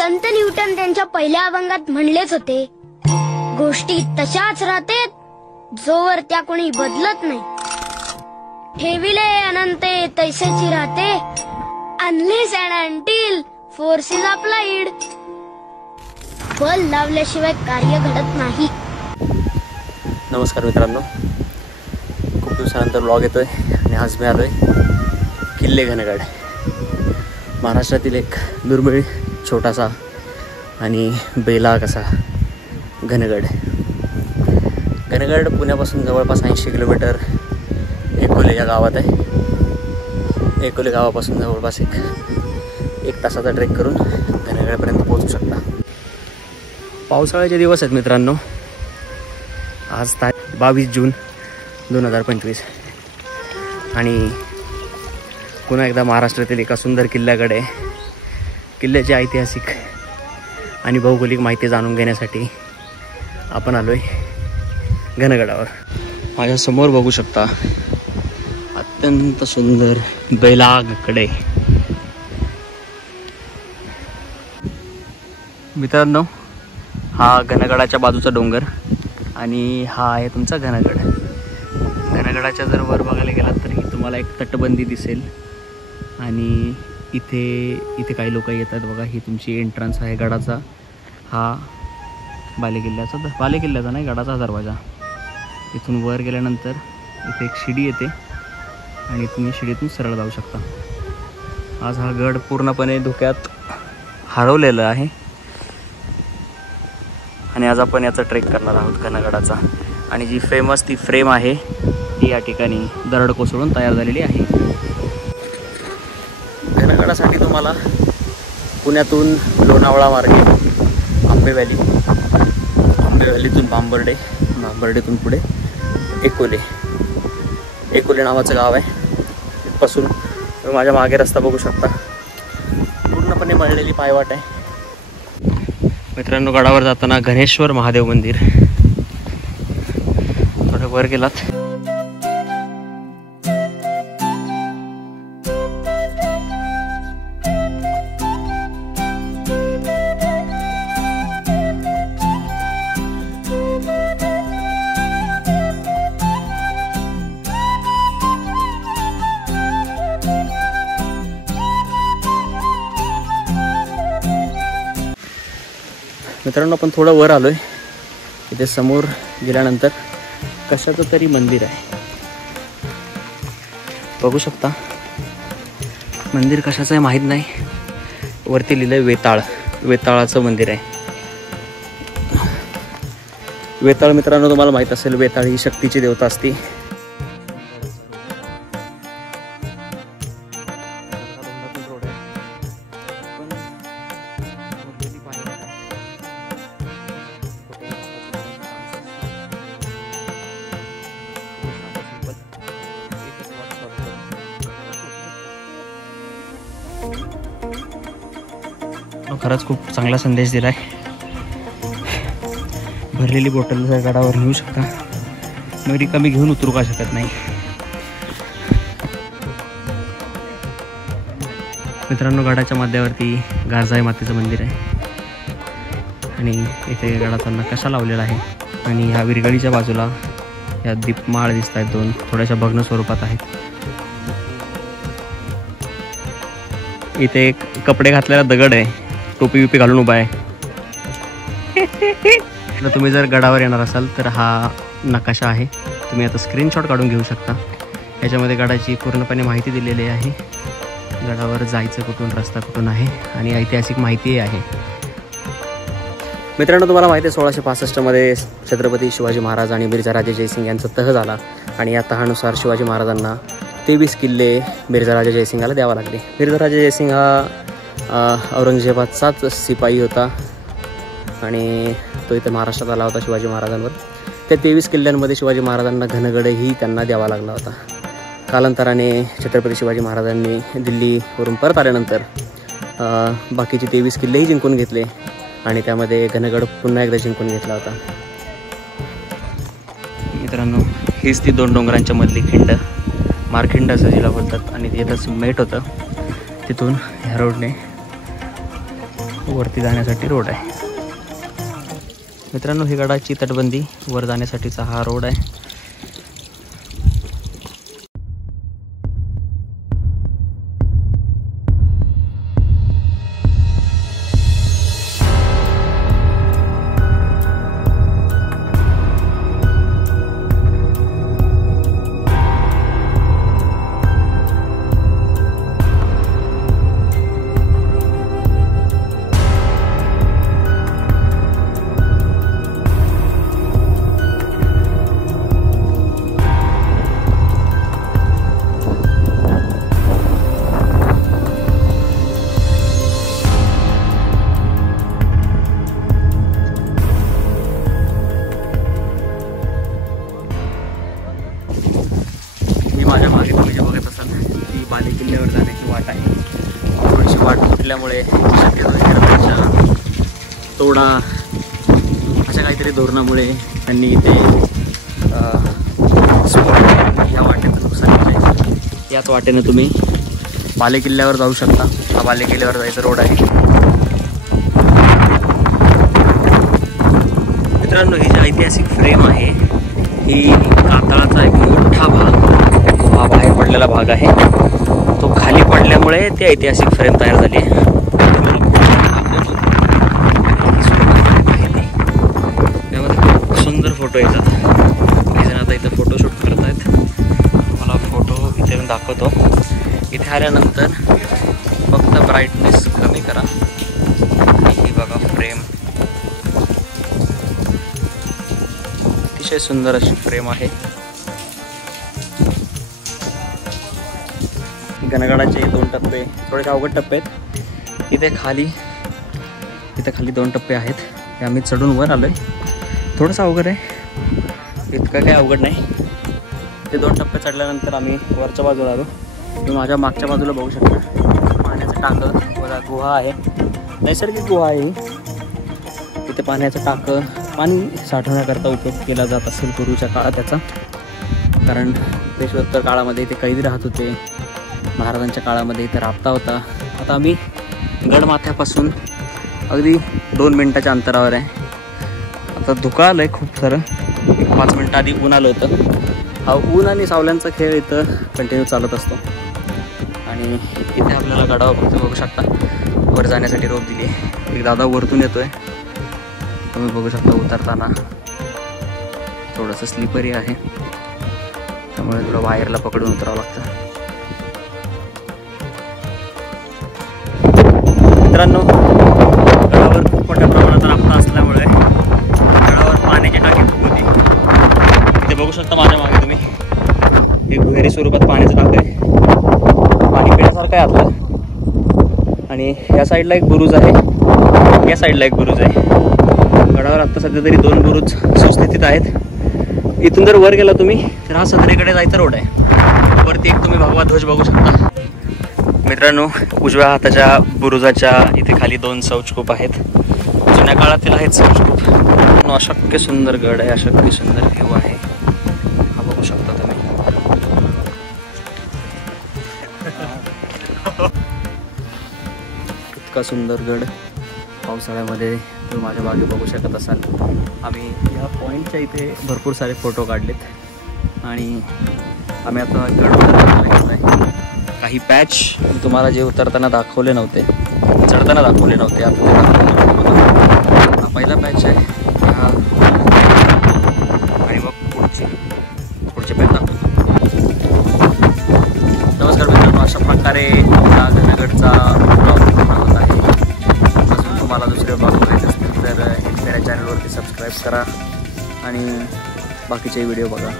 संत Newton त्यांच्या पहिल्या अभंगात म्हणलेच होते, गोष्टी तशाच राहते जोवर त्या कोणी बदलत नाही. ठेविले अनंते तैसेची राहते, unless and until force is applied. बल लावल्याशिवाय कार्य घडत नाही. नमस्कार मित्रांनो, खूप दिवसानंतर ब्लॉग येतोय आणि आज मी आलोय किल्ले घनगड. महाराष्ट्रातील एक दुर्मिळ छोटासा आणि बेलाग असा घनगड. घनगड पुण्यापासून जवळपास 80 किलोमीटर एकोले या गावात आहे. एकोले गावापासून जवळपास एक तासाचा ट्रेक करून घनगडपर्यंत पोहोचू शकता. पावसाळ्याचे दिवस आहेत मित्रांनो. आज 22 जून 2025 आणि पुन्हा एकदा महाराष्ट्रातील एका सुंदर किल्ल्याकडे किल्ल्याची ऐतिहासिक आणि भौगोलिक माहिती जाणून घेण्यासाठी आपण आलोय घनगडावर. माझ्यासमोर बघू शकता अत्यंत सुंदर बेलाग कडे. मित्रांनो, हा घनगडाच्या बाजूचा डोंगर आणि हा आहे तुमचा घनगड. घनगडाच्या जर वर बघायला गेलात तरी तुम्हाला एक तटबंदी दिसेल आणि इथे काही लोक येतात बघा. ही तुमची एंट्रन्स आहे गडाचा. हा बालेकिल्ल्याचा नाही, गडाचा दरवाजा. इथून वर गेल्यानंतर इथे एक शिडी येते आणि तुम्ही शिडीतून सरळ जाऊ शकता. आज हा गड पूर्णपणे धुक्यात हरवलेला आहे आणि आज आपण याचा ट्रेक करणार आहोत घनगडाचा. आणि जी फेमस ती फ्रेम आहे ती या ठिकाणी दरड कोसळून तयार झालेली आहे. घनगडासाठी तुम्हाला पुण्यातून लोणावळा मार्गे आंबे व्हॅलीतून भांबर्डेतून पुढे एकोले नावाचं गाव आहे. तिथपासून माझ्या मागे रस्ता बघू शकता, पूर्णपणे मळलेली पायवाट आहे. मित्रांनो, गडावर जाताना गणेश्वर महादेव मंदिर. थोडं वर गेलात मित्रांनो, आपण थोडं वर आलोय. इथे समोर गेल्यानंतर कशाचं तरी मंदिर आहे, बघू शकता. मंदिर कशाचं आहे माहीत नाही. वरती लिहिलंय वेताळाचं मंदिर आहे. वेताळ मित्रांनो तुम्हाला माहीत असेल, वेताळ ही शक्तीची देवता असते. खरंच खूप चांगला संदेश दिलाय. भरलेली बॉटल जर गडावर नेऊ शकता, मग रिकामी घेऊन उतरू का शकत नाही. मित्रांनो, गडाच्या मध्यावरती गारजाई मातेचं मंदिर आहे आणि इथे गडाचा नकाशा लावलेला आहे. आणि ह्या विरगळीच्या बाजूला या दीपमाळ दिसत आहेत, 2 थोड्याशा भग्न स्वरूपात आहेत. इथे एक कपडे घातलेला दगड आहे, टोपी बिपी घालून उभा आहे. तुम्ही जर गडावर येणार असाल तर हा नकाशा आहे, तुम्ही आता स्क्रीनशॉट काढून घेऊ शकता. याच्यामध्ये गडाची पूर्णपणे माहिती दिलेली आहे. गडावर जायचं कुठून, रस्ता कुठून आहे आणि ऐतिहासिक माहितीही आहे. मित्रांनो, तुम्हाला माहिती आहे 1665 मध्ये छत्रपती शिवाजी महाराज आणि मिर्झाराजे जयसिंग यांचा तह झाला आणि या तहानुसार शिवाजी महाराजांना 23 किल्ले मिर्झाराजे जयसिंगाला द्यावा लागले. मिर्झाराजे जयसिंग हा औरंगजेबाचाच शिपाई होता आणि तो इथे महाराष्ट्रात आला होता शिवाजी महाराजांवर. त्या 23 किल्ल्यांमध्ये शिवाजी महाराजांना घनगडही त्यांना द्यावा लागला होता. कालांतराने छत्रपती शिवाजी महाराजांनी दिल्लीवरून परत आल्यानंतर बाकीचे 23 किल्लेही जिंकून घेतले आणि त्यामध्ये घनगड पुन्हा एकदा जिंकून घेतला होता. मित्रांनो, हीच ती 2 डोंगरांच्या मधली खिंड, मारखिंड असं जिला बोलतात. आणि तिथंच मेट होतं. तिथून ह्या रोडने वरती जाण्यासाठी रोड आहे. मित्रांनो, ही गडाची तटबंदी, वर जाण्यासाठीचा हा रोड आहे. माझ्या मागे तुम्ही जे बघत असाल ती बाले किल्ल्यावर जाण्याची वाट आहे. थोडीशी वाट फुटल्यामुळे तोडा अशा काहीतरी धोरणामुळे त्यांनी इथे या वाटेचं नुकसान केलं. याच वाटेने तुम्ही बाले किल्ल्यावर जाऊ शकता. हा बाले किल्ल्यावर जायचा रोड आहे. मित्रांनो, ही जी ऐतिहासिक फ्रेम आहे ही कातळाचा एक मोठा भाग, हा बाहेर पडलेला भाग आहे, तो खाली पडल्यामुळे ती ऐतिहासिक फ्रेम तयार झाली आहे. त्यामध्ये खूप सुंदर फोटो येतात. काही जण आता इथं फोटोशूट करत आहेत. मला फोटो इथे येऊन दाखवतो. इथे आल्यानंतर फक्त ब्राईटनेस कमी करा. ही बघा फ्रेम, अतिशय सुंदर अशी फ्रेम आहे. गणगडाचे 2 टप्पे, थोडेसे अवघड टप्पे आहेत. इथे खाली 2 टप्पे आहेत. ते आम्ही चढून वर आलोय. थोडंसं अवघड आहे, इतकं काही अवघड नाही. ते 2 टप्पे चढल्यानंतर आम्ही वरच्या बाजूला आलो. तुम्ही माझ्या मागच्या बाजूला बघू शकता पाण्याचं टाकं, वर गुहा आहे, नैसर्गिक गुहा आहे. इथे पाण्याचं टाकं, पाणी साठवण्याकरता उपयोग केला जात असेल पूर्वीच्या काळात त्याचा. कारण पेशवोत्तर काळामध्ये इथे कैदी राहत होते. महाराजांच्या काळामध्ये इथे राबता होता. आता आम्ही गडमाथ्यापासून अगदी 2 मिनिटाच्या अंतरावर आहे. आता धुकं आलं आहे खूप सारं. 5 मिनटं आधी ऊन आलं होतं. हा ऊन आणि सावल्यांचा खेळ इथं कंटिन्यू चालत असतो. आणि इथे आपल्याला गडावर फक्त बघू शकता वर जाण्यासाठी रोप दिली आहे. एक दादा वरतून येतोय, तुम्ही बघू शकता. उतरताना थोडंसं स्लिपरी आहे, त्यामुळे थोडं वायरला पकडून उतरावं लागतं. मित्रांनो, गडावर खूप मोठ्या प्रमाणात राफ्ता असल्यामुळे गडावर पाण्याची टाकी खूप होती. इथे बघू शकता माझ्या मागे तुम्ही, एक दुहेरी स्वरूपात पाण्याचं टाक आहे. पाणी पिण्यासारखं आहे आतलं. आणि या साईडला एक बुरुज आहे, या साईडला एक बुरुज आहे. गडावर आत्ता सध्या तरी 2 बुरुज सुस्थितीत आहेत. इथून जर वर गेला तुम्ही तर हा सदरेकडे जायचा रोड आहे. वरती एक तुम्ही भगवा ध्वज बघू शकता. मित्रांनो, उजव्या हाताच्या बुरुजाच्या इथे खाली 2 शौचकूप आहेत. जुन्या काळातील आहेत शौचकूप. अशक्य सुंदर गड आहे, अशक्य सुंदर व्ह्यू आहे. हा बघू शकता तुम्ही. इतका सुंदर गड पावसाळ्यामध्ये तुम्ही माझ्या मागे बघू शकत असाल. आम्ही या पॉईंटच्या इथे भरपूर सारे फोटो काढलेत आणि आम्ही आता गड घेतला आहे. काही पॅच तुम्हाला जे उतरताना दाखवले नव्हते, चढताना दाखवले नव्हते, आता ते दाखवले. हा पहिला पॅच आहे हा, आणि मग पुढचे पॅच दाखवतो. नमस्कार मित्रांनो, अशा प्रकारे हा गणगडचा ब्लॉग पूर्ण होत आहे. अजून तुम्हाला दुसरे ब्लॉग बघायचे असतील तर मेऱ्या चॅनलवरती सबस्क्राईब करा आणि बाकीचे व्हिडिओ बघा.